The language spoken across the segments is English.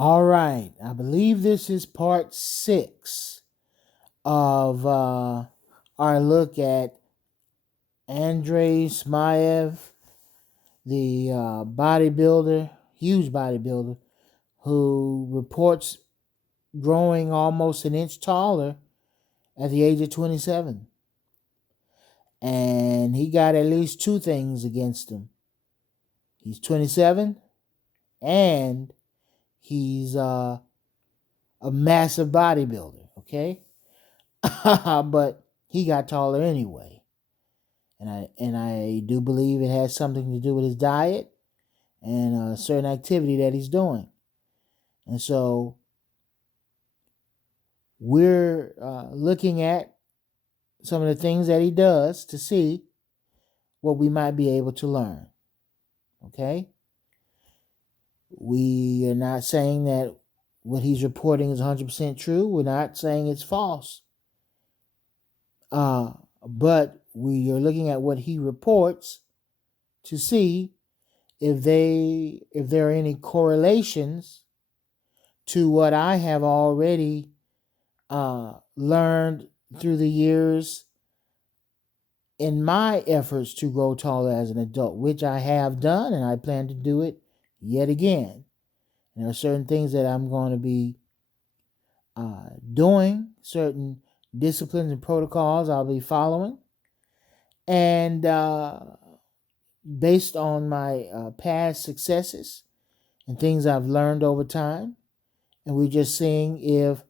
All right, I believe this is part 6 of our look at Andrey Smaev, the bodybuilder, huge bodybuilder, who reports growing almost an inch taller at the age of 27. And he got at least 2 things against him. He's 27 and he's a massive bodybuilder, okay? But he got taller anyway. And I do believe it has something to do with his diet and a certain activity that he's doing. And so we're looking at some of the things that he does to see what we might be able to learn. Okay? We are not saying that what he's reporting is 100% true. We're not saying it's false. But we are looking at what he reports to see if there are any correlations to what I have already learned through the years in my efforts to grow taller as an adult, which I have done, and I plan to do it yet again. And there are certain things that I'm going to be doing, certain disciplines and protocols I'll be following. And based on my past successes and things I've learned over time, and we're just seeing if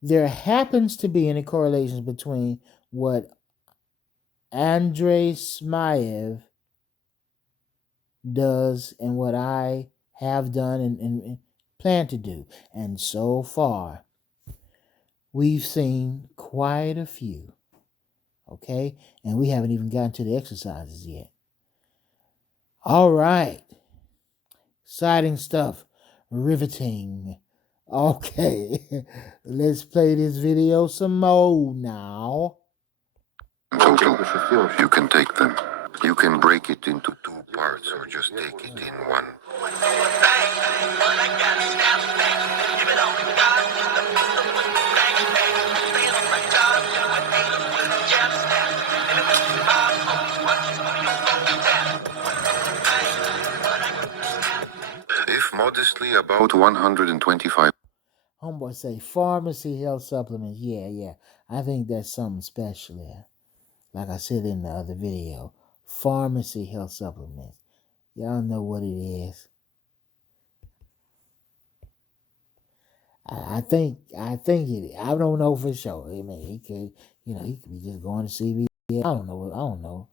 there happens to be any correlations between what Andrey Smaev does and what I have done and plan to do. And so far, we've seen quite a few. Okay? And we haven't even gotten to the exercises yet. All right. Exciting stuff. Riveting. Okay. Let's play this video some more now. You can take them. You can break it into 2 parts or just take it in one. If modestly about 125. Homeboy say pharmacy health supplements. Yeah. I think that's something special there. Like I said in the other video, pharmacy health supplements. Y'all know what it is. I think it. I don't know for sure. I mean, he could be just going to CVS. I don't know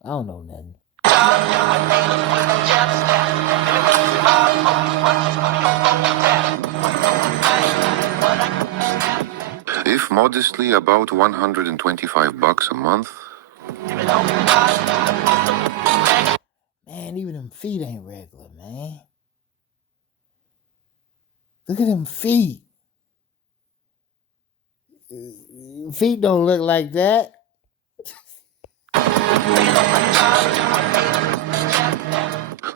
nothing. If modestly about $125 a month. Man, even them feet ain't regular, man. Look at them feet. Feet don't look like that.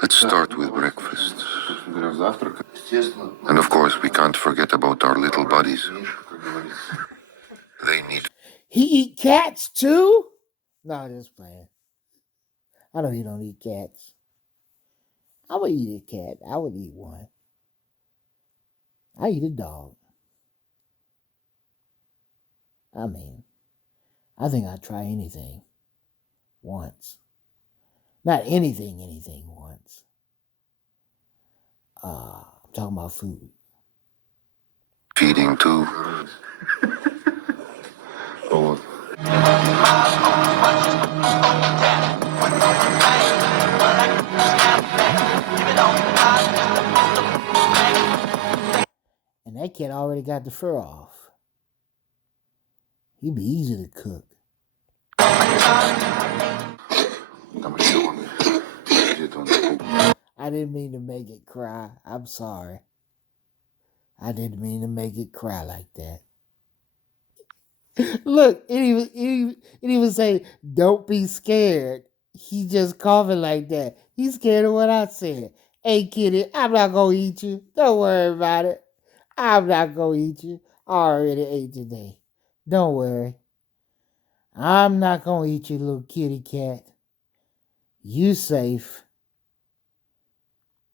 Let's start with breakfast. And of course, we can't forget about our little buddies. They need... He eat cats too? No, just playing. I know he don't eat cats. I would eat a cat. I would eat one. I eat a dog. I mean, I think I'd try anything once. Not anything once. I'm talking about food. Feeding too. Oh. And that cat already got the fur off. He'd be easy to cook. I didn't mean to make it cry. I'm sorry. I didn't mean to make it cry like that. Look, it even say, don't be scared. He just coughing like that. He's scared of what I said. Hey, kitty, I'm not going to eat you. Don't worry about it. I'm not gonna eat you. I already ate today. Don't worry. I'm not gonna eat you, little kitty cat. You safe.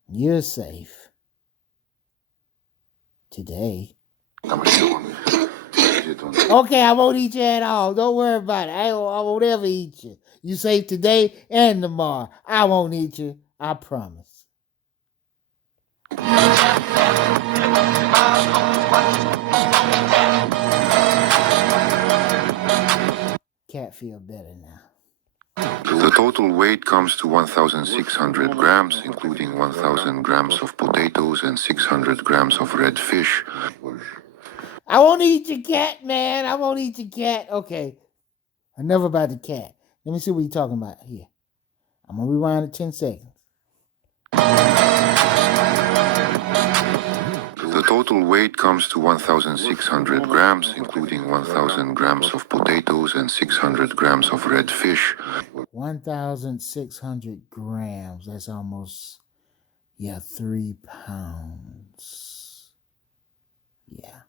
You're safe. Today. Okay, I won't eat you at all. Don't worry about it. I won't ever eat you. You safe today and tomorrow. I won't eat you. I promise. Cat feel better now. The total weight comes to 1,600 grams, including 1,000 grams of potatoes and 600 grams of red fish. I won't eat your cat, man. I won't eat your cat. Okay. Enough about the cat. Let me see what you're talking about here. I'm going to rewind it 10 seconds. The total weight comes to 1,600 grams, including 1,000 grams of potatoes and 600 grams of red fish. 1,600 grams. That's almost, 3 pounds. Yeah.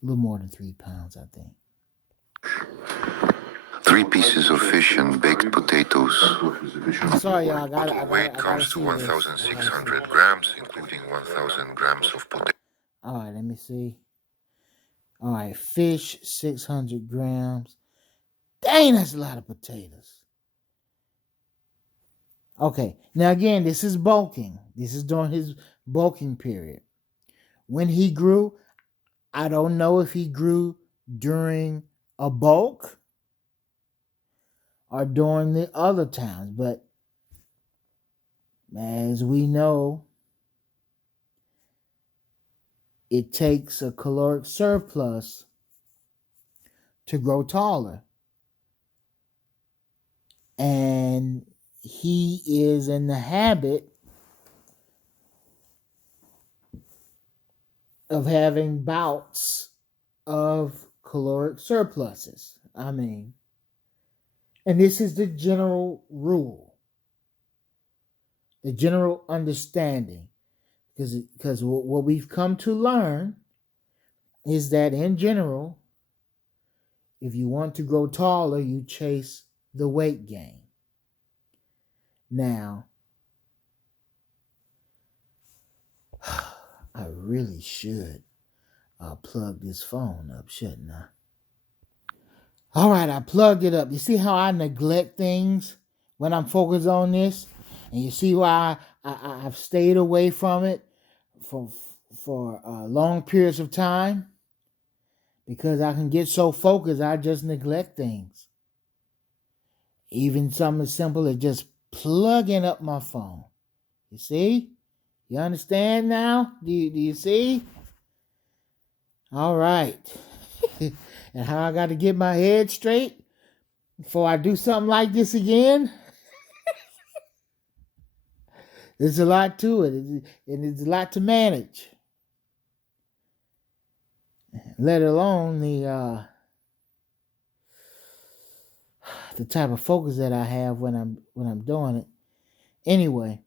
A little more than 3 pounds, I think. 3 pieces of fish and baked potatoes. Sorry, y'all. Total weight comes to 1,600 grams, including 1,000 grams of potatoes. All right, let me see. All right, fish, 600 grams. Dang, that's a lot of potatoes. Okay, now again, this is bulking. This is during his bulking period. When he grew, I don't know if he grew during a bulk or during the other times, but as we know, it takes a caloric surplus to grow taller. And he is in the habit of having bouts of caloric surpluses. And this is the general rule, the general understanding. Because what we've come to learn is that in general, if you want to grow taller, you chase the weight gain. Now, I really should plug this phone up, shouldn't I? All right, I plugged it up. You see how I neglect things when I'm focused on this? And you see why I've stayed away from it for long periods of time? Because I can get so focused, I just neglect things. Even something as simple as just plugging up my phone. You see? You understand now? Do you see? All right. And how I got to get my head straight before I do something like this again? There's a lot to it, and it's a lot to manage. Let alone the type of focus that I have when I'm doing it. Anyway,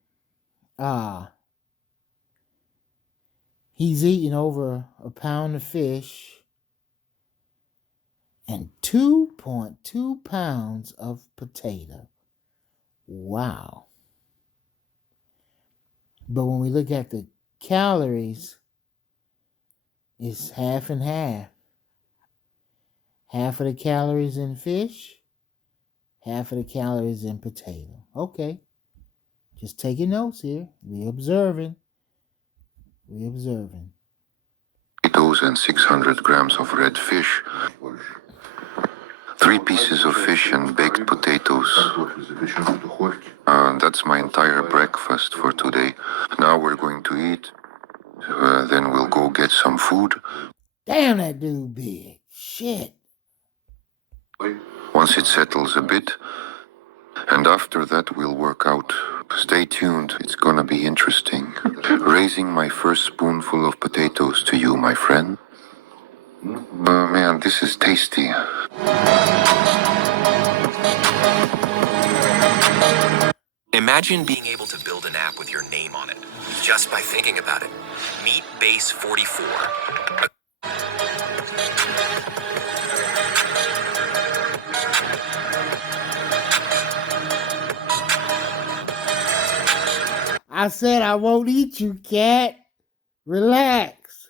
he's eating over a pound of fish and 2.2 pounds of potato. Wow. But when we look at the calories, it's half and half. Half of the calories in fish, half of the calories in potato. Okay. Just taking notes here. We're observing. Potatoes and 600 grams of red fish. 3 pieces of fish and baked potatoes. That's my entire breakfast for today. Now we're going to eat. Then we'll go get some food. Damn, that dude big. Shit. Once it settles a bit. And after that, we'll work out. Stay tuned. It's gonna be interesting. Raising my first spoonful of potatoes to you, my friend. Man, this is tasty. Imagine being able to build an app with your name on it, just by thinking about it. Meet Base 44. I said I won't eat you, cat. Relax.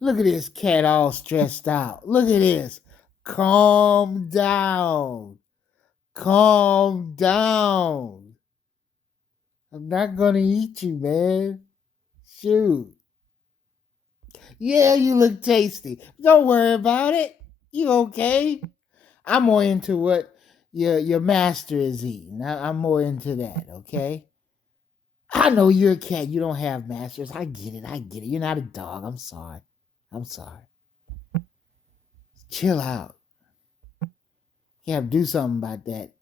Look at this cat all stressed out. Look at this. Calm down. Calm down. I'm not gonna eat you, man. Shoot. Yeah, you look tasty. Don't worry about it. You okay? I'm more into what your master is eating. I'm more into that, okay? I know you're a cat. You don't have masters. I get it. I get it. You're not a dog. I'm sorry. I'm sorry. Chill out. You have to do something about that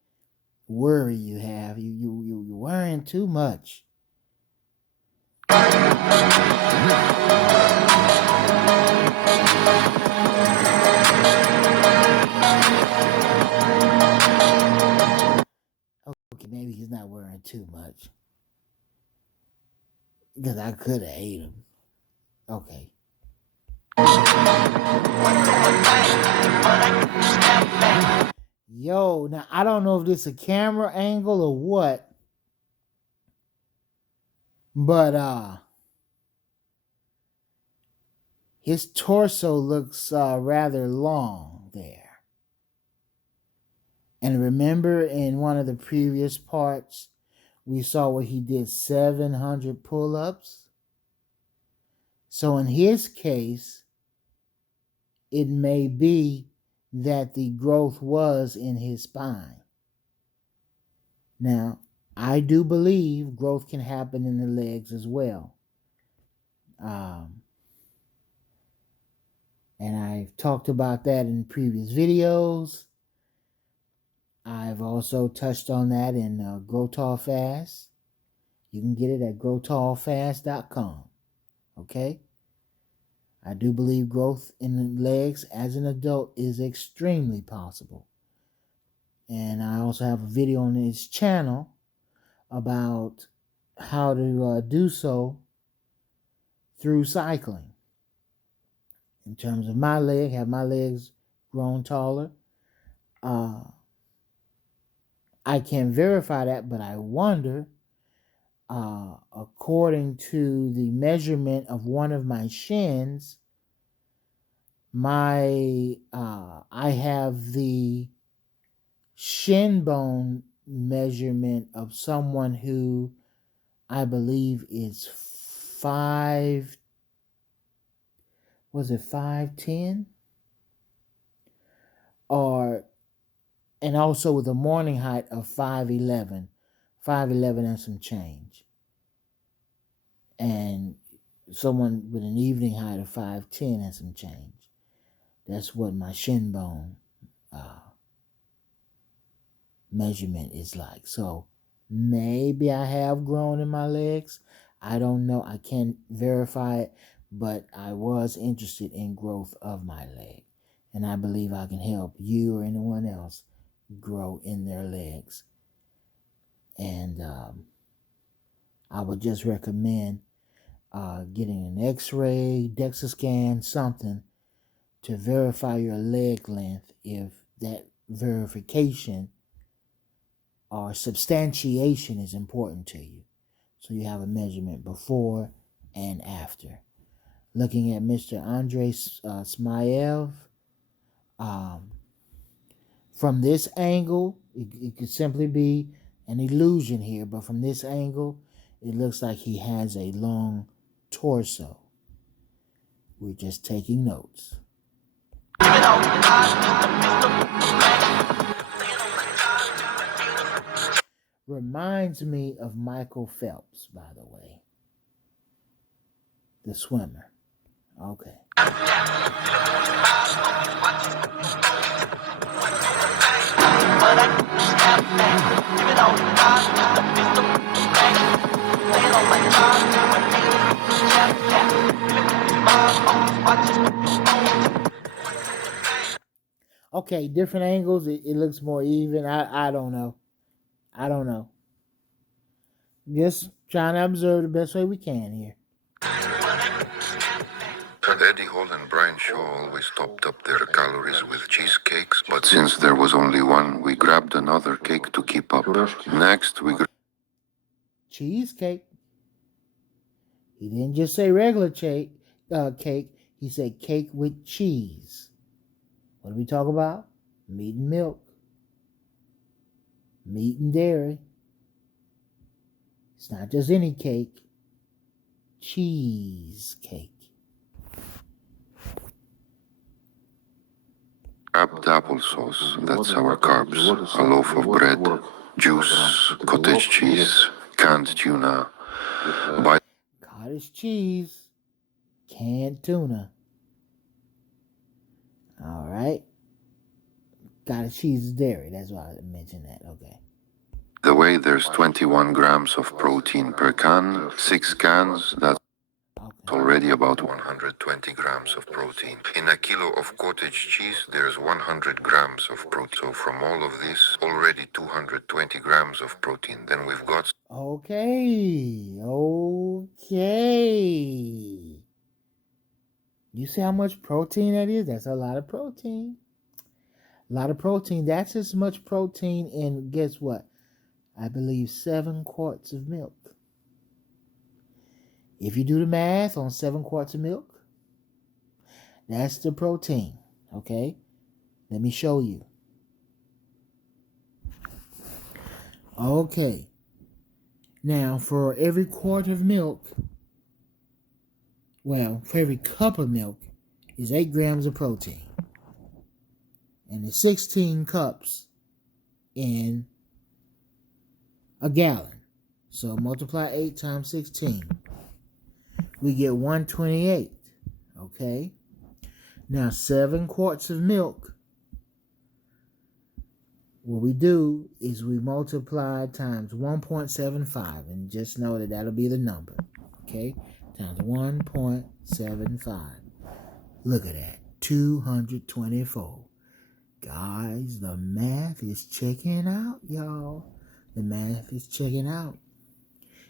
worry you have. You're worrying too much. Okay, maybe he's not worrying too much. Because I could have ate him. Okay. Yo, now I don't know if this is a camera angle or what, but his torso looks rather long there. And remember in one of the previous parts, we saw where he did 700 pull-ups. So in his case, it may be that the growth was in his spine. Now, I do believe growth can happen in the legs as well. And I've talked about that in previous videos. I've also touched on that in Grow Tall Fast. You can get it at growtallfast.com. Okay? I do believe growth in the legs as an adult is extremely possible. And I also have a video on this channel about how to do so through cycling. In terms of my leg, have my legs grown taller? I can verify that, but I wonder, according to the measurement of one of my shins, I have the shin bone measurement of someone who I believe is 5'10"? And also with a morning height of 5'11", 5'11" and some change. And someone with an evening height of 5'10" and some change. That's what my shin bone measurement is like. So maybe I have grown in my legs. I don't know. I can't verify it, but I was interested in growth of my leg. And I believe I can help you or anyone else grow in their legs. And I would just recommend getting an x-ray, DEXA scan, something to verify your leg length if that verification or substantiation is important to you. So you have a measurement before and after. Looking at Mr. Andrey Smaev, from this angle, it could simply be an illusion here, but from this angle, it looks like he has a long torso. We're just taking notes. Reminds me of Michael Phelps, by the way. The swimmer. Okay. Okay, different angles. It looks more even. I don't know. I don't know. Just trying to observe the best way we can here. And Eddie Hall and Brian Shaw always topped up their calories with cheesecakes, but since there was only one, we grabbed another cake to keep up. Next, we Cheesecake. He didn't just say regular cake. He said cake with cheese. What do we talk about? Meat and milk. Meat and dairy. It's not just any cake. Cheesecake. grabbed applesauce, that's our carbs, a loaf of bread, juice, cottage cheese, canned tuna. By Cottage cheese. Canned tuna. All right. Cottage cheese is dairy. That's why I mentioned that. Okay. the way, there's 21 grams of protein per can, 6 cans, that's already about 120 grams of protein. In a kilo of cottage cheese, there's 100 grams of protein. So from all of this, already 220 grams of protein. Then we've got Okay. You see how much protein that is? That's a lot of protein. A lot of protein. That's as much protein in, guess what? I believe 7 quarts of milk. If you do the math on 7 quarts of milk, that's the protein. Okay? Let me show you. Okay. Now, for every quart of milk, for every cup of milk is 8 grams of protein. And there's 16 cups in a gallon. So multiply 8 times 16. We get 128. Okay? Now, 7 quarts of milk, what we do is we multiply times 1.75. And just know that that'll be the number. Okay? Times 1.75. Look at that. 224. Guys, the math is checking out, y'all. The math is checking out.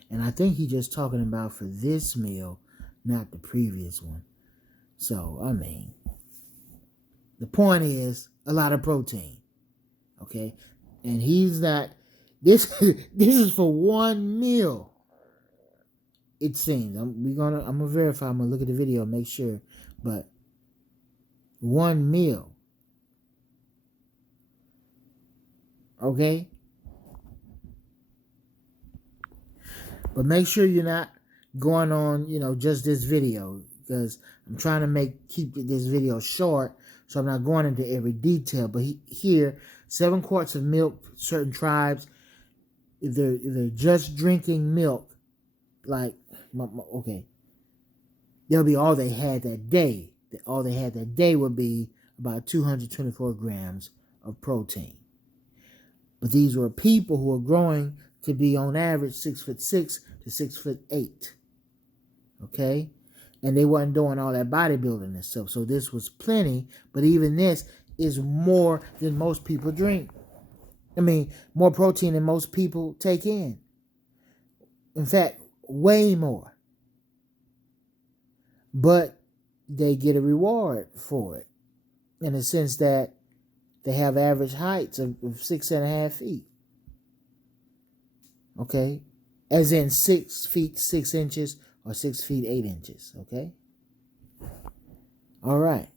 And I think he's just talking about for this meal, not the previous one. So, I mean, the point is a lot of protein. Okay? And he's not, this is for one meal. It seems. I'm gonna verify, I'm gonna look at the video and make sure. But one meal. Okay? But make sure you're not going on, just this video, because I'm trying to keep this video short, so I'm not going into every detail. But here, 7 quarts of milk, certain tribes, if they're just drinking milk, like, okay, that'll be all they had that day. All they had that day would be about 224 grams of protein. But these were people who were growing to be on average 6'6" to 6'8". Okay? And they wasn't doing all that bodybuilding and stuff. So this was plenty, but even this is more than most people drink. I mean, more protein than most people take in. In fact, way more. But they get a reward for it, in the sense that they have average heights of 6.5 feet. Okay? As in 6 feet 6 inches or 6 feet 8 inches. Okay? All right.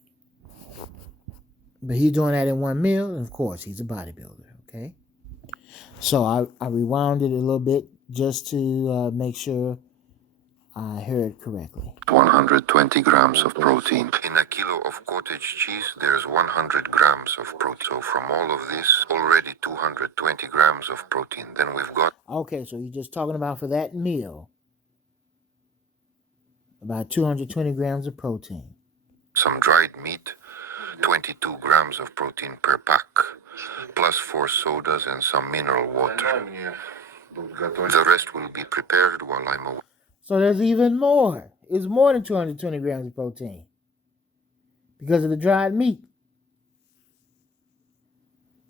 But he's doing that in one meal, and of course, he's a bodybuilder. Okay? So I rewound it a little bit just to make sure I heard correctly. 120 grams of protein. In a kilo of cottage cheese, there's 100 grams of protein. So from all of this, already 220 grams of protein. Then we've got... Okay, so you're just talking about for that meal, about 220 grams of protein. some dried meat, 22 grams of protein per pack, plus 4 sodas and some mineral water. The rest will be prepared while I'm away. So there's even more. It's more than 220 grams of protein because of the dried meat.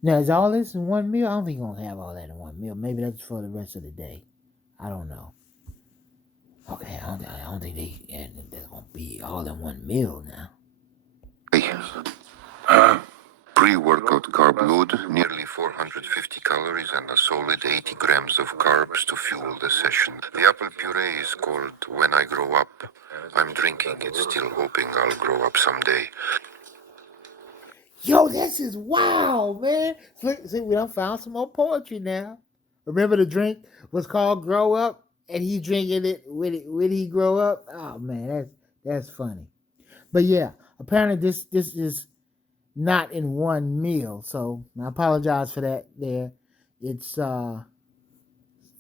Now, is all this in one meal? I don't think you're going to have all that in one meal. Maybe that's for the rest of the day. I don't know. Okay, I don't think they're gonna be all in one meal now. Pre-workout carb load, nearly 450 calories and a solid 80 grams of carbs to fuel the session. The apple puree is called When I Grow Up. I'm drinking it, still hoping I'll grow up someday. Yo, this is wild, man. See, we done found some more poetry now. Remember the drink was called Grow Up, and he drinking it when he grow up. Oh man, that's funny. But yeah, apparently this is not in one meal, so I apologize for that. There, it's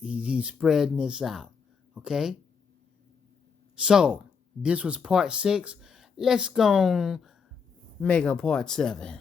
he's spreading this out. Okay, so this was part 6. Let's go make a part 7.